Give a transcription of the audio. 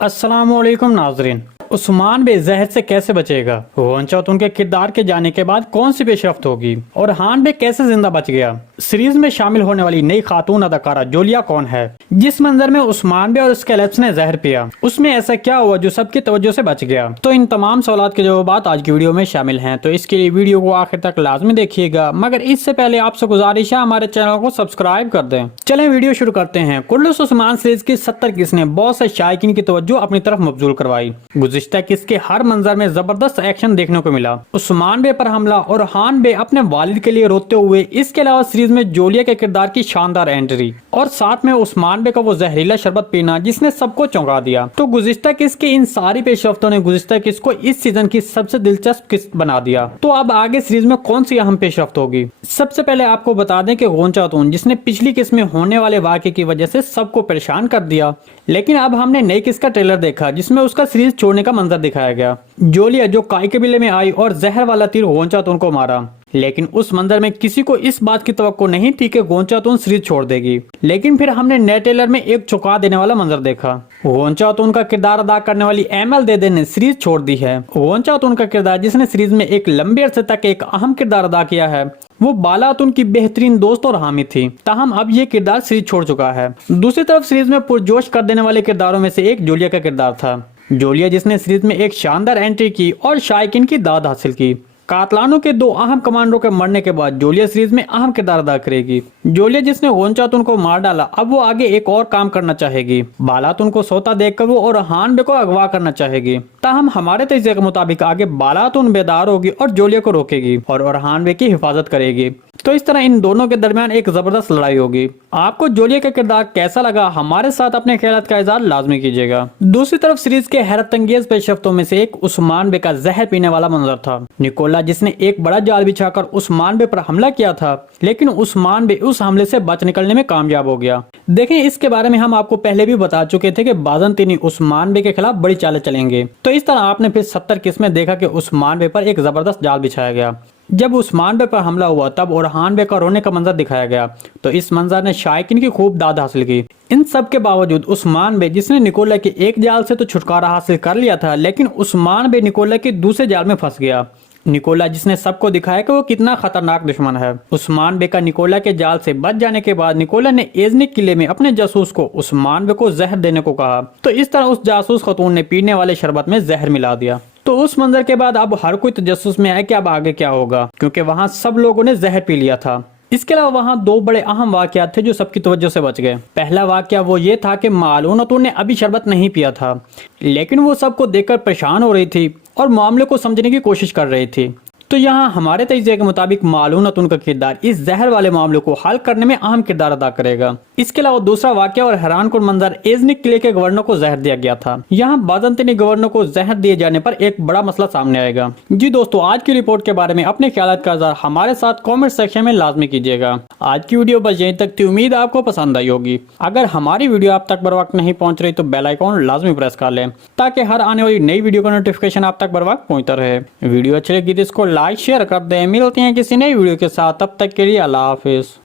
अस्सलामुअलैकुम नाजरीन। उस्मान बे जहर से कैसे बचेगा, वंचात उनके किरदार के जाने के बाद कौन सी पेशरफ्त होगी और हान बे कैसे जिंदा बच गया। सीरीज में शामिल होने वाली नई खातून अदाकारा जोलिया कौन है। जिस मंजर में उस्मान बे और उसके एलेप्स ने जहर पिया, उसमें ऐसा क्या हुआ जो सबकी तवज्जो से बच गया। तो इन तमाम सवालों के जवाब आज की वीडियो में शामिल हैं, तो इसके लिए वीडियो को आखिर तक लाजमी देखिएगा। मगर इससे पहले आपसे गुजारिश है हमारे चैनल को सब्सक्राइब कर दें। चलें वीडियो शुरू करते हैं। कुल्लूस उस्मान सीरीज की 70 किस्त ने बहुत से शायकीन की तवज्जो अपनी तरफ मबजूल करवाई। गुज़िश्ता किस्त के हर मंजर में जबरदस्त एक्शन देखने को मिला। उस्मान बे पर हमला और हान बे अपने वालिद के लिए रोते हुए। इसके अलावा सीरीज में जोलिया के किरदार की शानदार एंट्री और साथ में उस्मान बे का वो जहरीला शरबत पीना जिसने सबको चौंका दिया। तो गुज़िश्ता किस्त की इन सारी पेशरफ्तों ने गुज़िश्ता किस्त को इस सीजन की सबसे दिलचस्प किस्त बना दिया। तो अब आगे सीरीज में कौन सी अहम पेशरफ्त होगी। सबसे पहले आपको बता दें कि गोंचातून जिसने पिछली किस्त में होने वाले वाक़े की वजह से सबको परेशान कर दिया, लेकिन अब हमने नई किस्त का ट्रेलर देखा जिसमें उसका सीरीज छोड़ने का मंजर दिखाया गया। जोलिया जो काई कबीले में आई और जहर वाला तीर गोंचातून को मारा, लेकिन उस मंजर में किसी को इस बात की तवक्को नहीं थी कि गोंचातून सीरीज छोड़ देगी। लेकिन फिर हमने नए ट्रेलर में एक चौंका देने वाला मंजर देखा। गोंचातून का किरदार अदा करने वाली एमएल देदे ने सीरीज छोड़ दी है। गोंचातून का किरदार जिसने सीरीज में एक लंबे अरसे तक एक अहम किरदार अदा किया है, वो बालातून की बेहतरीन दोस्त और हामी थी। ताहम अब ये किरदार सीरीज छोड़ चुका है। दूसरी तरफ सीरीज में पुरजोश कर देने वाले किरदारों में से एक जोलिया का किरदार था। जोलिया जिसने सीरीज में एक शानदार एंट्री की और शायकीन की दाद हासिल की। कातलानों के दो अहम कमांडरों के मरने के बाद जोलिया सीरीज में अहम किरदार अदा करेगी। जोलिया जिसने गोंचातून को मार डाला, अब वो आगे एक और काम करना चाहेगी। बालातून को सोता देखकर वो और हान बे को अगवा करना चाहेगी। ताहम हमारे तजज़िये के मुताबिक आगे बालातून बेदार होगी और जोलिया को रोकेगी और हान बे की हिफाजत करेगी। तो इस तरह इन दोनों के दरमियान एक जबरदस्त लड़ाई होगी। आपको जोलिया का किरदार कैसा लगा, हमारे साथ अपने ख्यालात का इज़हार लाजमी कीजिएगा। दूसरी तरफ सीरीज के हैरत अंगेज पेशरफ्तों में से एक उस्मान बे का जहर पीने वाला मंजर था। निकोला जिसने एक बड़ा जाल बिछाकर उस्मान बे पर हमला किया था, लेकिन उस्मान बे उस हमले से बच निकलने में कामयाब हो गया। देखें, इसके बारे में हम आपको पहले भी बता चुके थे कि बाज़ंतीनी उस्मान बे के खिलाफ बड़ी चालें चलेंगे। तो इस तरह आपने फिर 70 किस्त में देखा कि उस्मान बे पर एक जबरदस्त जाल बिछाया गया। जब उस्मान बे पर हमला हुआ तब ओरहान बे का रोने का मंजर दिखाया गया। तो इस मंजर ने शायकीन की खूब दाद हासिल की। इन सब के बावजूद उस्मान बे जिसने निकोला के एक जाल से तो छुटकारा हासिल कर लिया था, लेकिन उस्मान बे निकोला के दूसरे जाल में फंस गया। निकोला जिसने सबको दिखाया कि वो कितना खतरनाक दुश्मन है। उस्मान बे का निकोला के जाल से बच जाने के बाद निकोला ने एजनिक किले में अपने जासूस को उस्मान बे को जहर देने को कहा। तो इस तरह उस जासूस खतून ने पीने वाले शरबत में जहर मिला दिया। तो उस मंजर के बाद अब हर कोई तजस्सुस में है कि अब आगे क्या होगा, क्योंकि वहां सब लोगों ने जहर पी लिया था। इसके अलावा वहां दो बड़े अहम वाकयात थे जो सबकी तवज्जो से बच गए। पहला वाकया वो ये था कि मालूनतून ने अभी शरबत नहीं पिया था, लेकिन वो सबको देखकर परेशान हो रही थी और मामले को समझने की कोशिश कर रही थी। तो यहाँ हमारे तजज़िये के मुताबिक मालूनतून का किरदार इस जहर वाले मामले को हल करने में अहम किरदार अदा करेगा। इसके अलावा दूसरा वाकया और हैरानकुन मंजर एजनिक किले के गवर्नर को जहर दिया गया था। यहाँ बाज़ंतीनी गवर्नर को जहर दिए जाने पर एक बड़ा मसला सामने आएगा। जी दोस्तों, आज की रिपोर्ट के बारे में अपने ख्यालात का इज़हार हमारे साथ कॉमेंट सेक्शन में लाजमी कीजिएगा। आज की वीडियो बस यहीं तक थी, उम्मीद आपको पसंद आई होगी। अगर हमारी वीडियो आप तक बर वक्त नहीं पहुंच रही तो बेल आइकॉन लाजमी प्रेस कर लें, ताकि हर आने वाली नई वीडियो का नोटिफिकेशन आप तक बर वक्त पहुंचता रहे। वीडियो अच्छी लगी तो इसको लाइक शेयर कर दें। मिलते हैं किसी नई वीडियो के साथ, तब तक के लिए अल्लाह हाफिज।